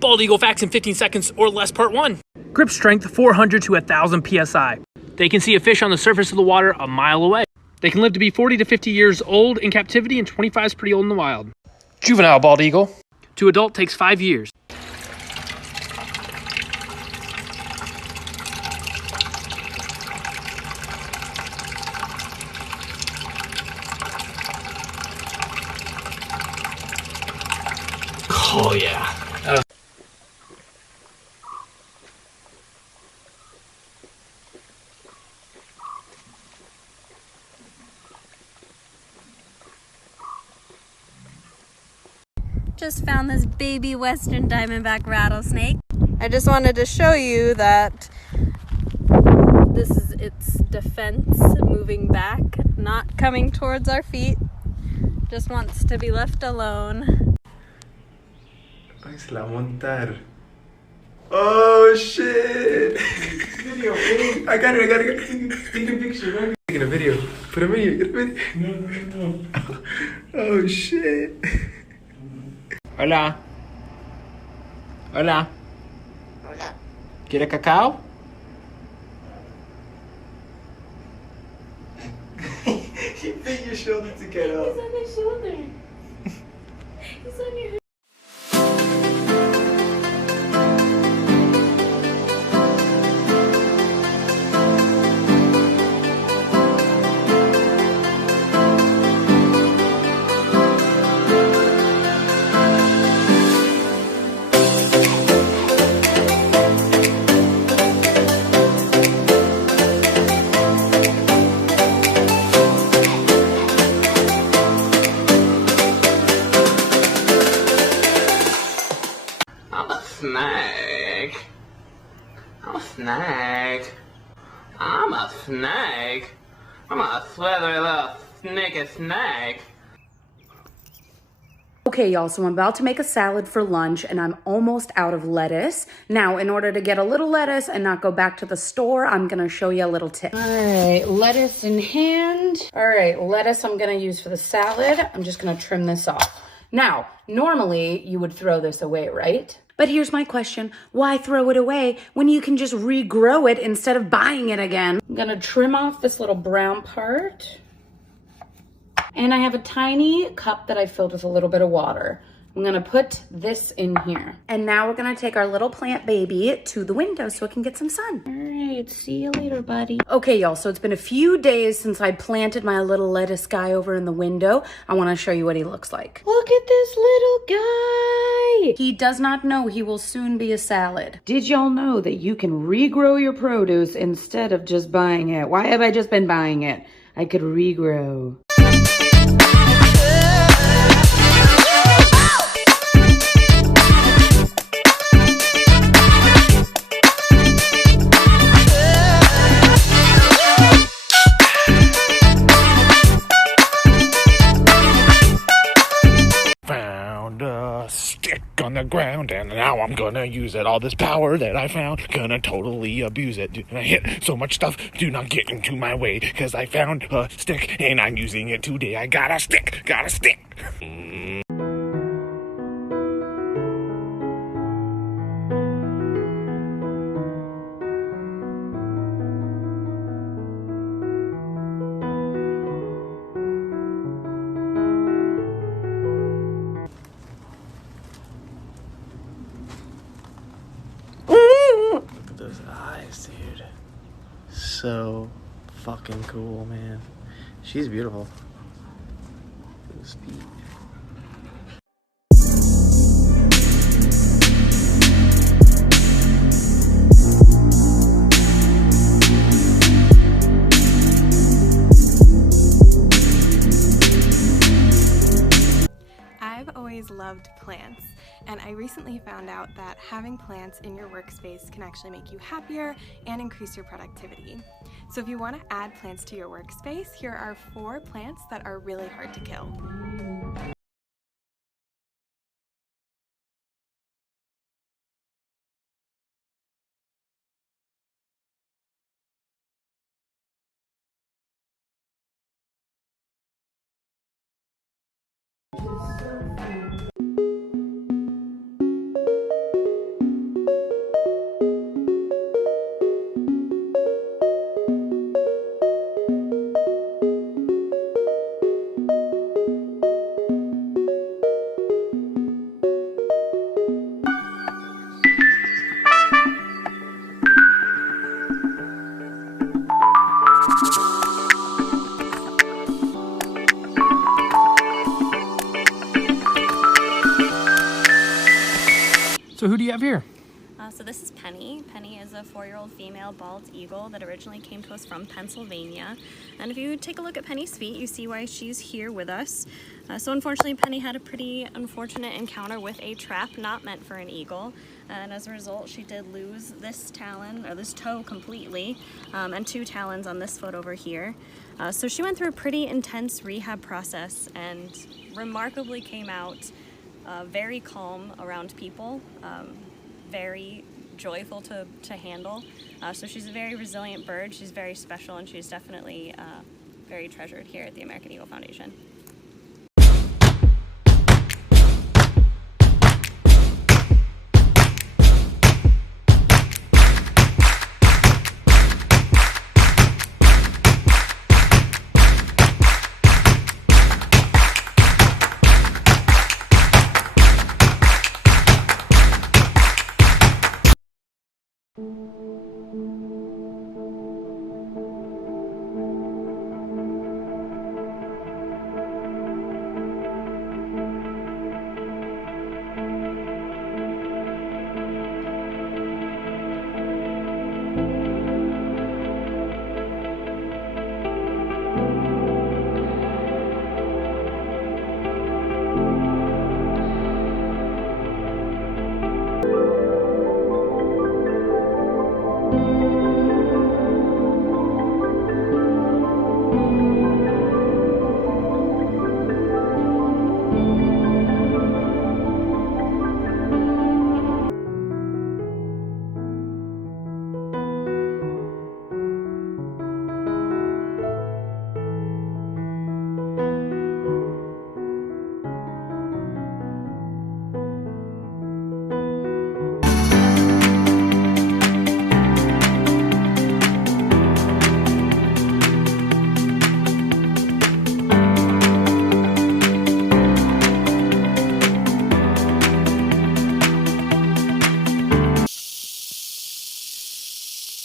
Bald eagle facts in 15 seconds or less, part 1. Grip strength 400 to 1,000 psi. They can see a fish on the surface of the water a mile away. They can live to be 40 to 50 years old in captivity, and 25 is pretty old in the wild. Juvenile bald eagle to adult takes 5 years. Oh yeah. Just found this baby western diamondback rattlesnake. I just wanted to show you that this is its defense, moving back, not coming towards our feet. Just wants to be left alone. Ay, se la va a montar. Oh shit! Video, I got it. Take a picture, man. Taking a video. Put a video, get a video. No. Oh shit. Hola. Hola. Hola. ¿Quiere cacao? You bent your shoulder to get up. He's on my shoulder. He's on your head. Snake. I'm a snake. I'm a snake. I'm a slithery little sneaky snake. Okay, y'all, so I'm about to make a salad for lunch and I'm almost out of lettuce. Now, in order to get a little lettuce and not go back to the store, I'm gonna show you a little tip. All right, lettuce in hand. All right, lettuce I'm gonna use for the salad. I'm just gonna trim this off. Now, normally you would throw this away, right? But here's my question. Why throw it away when you can just regrow it instead of buying it again? I'm gonna trim off this little brown part. And I have a tiny cup that I filled with a little bit of water. I'm gonna put this in here. And now we're gonna take our little plant baby to the window so it can get some sun. All right, see you later, buddy. Okay, y'all, so it's been a few days since I planted my little lettuce guy over in the window. I wanna show you what he looks like. Look at this little guy. He does not know he will soon be a salad. Did y'all know that you can regrow your produce instead of just buying it? Why have I just been buying it? I could regrow. Stick on the ground, and now I'm gonna use it. All this power that I found, gonna totally abuse it. I hit so much stuff, do not get into my way, cause I found a stick and I'm using it today. I got a stick. Look at those eyes, dude. So fucking cool, man. She's beautiful. Those feet. I've always loved plants, and I recently found out that having plants in your workspace can actually make you happier and increase your productivity. So if you want to add plants to your workspace, here are 4 plants that are really hard to kill. So who do you have here? So this is Penny. Penny is a 4-year-old female bald eagle that originally came to us from Pennsylvania. And if you take a look at Penny's feet, you see why she's here with us. So unfortunately, Penny had a pretty unfortunate encounter with a trap not meant for an eagle. And as a result, she did lose this talon, or this toe completely, and 2 talons on this foot over here. So she went through a pretty intense rehab process and remarkably came out very calm around people, very joyful to handle. So she's a very resilient bird. She's very special, and she's definitely very treasured here at the American Eagle Foundation.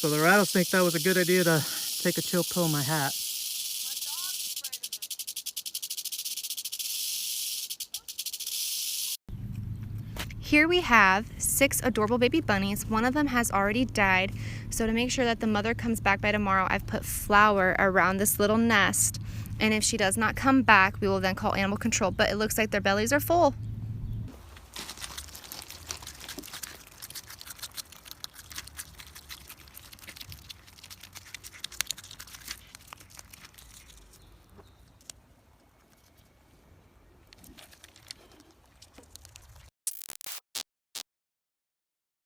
So the rattlesnake thought it was a good idea to take a chill pill in my hat. Here we have 6 adorable baby bunnies. One of them has already died. So to make sure that the mother comes back by tomorrow, I've put flour around this little nest. And if she does not come back, we will then call animal control. But it looks like their bellies are full.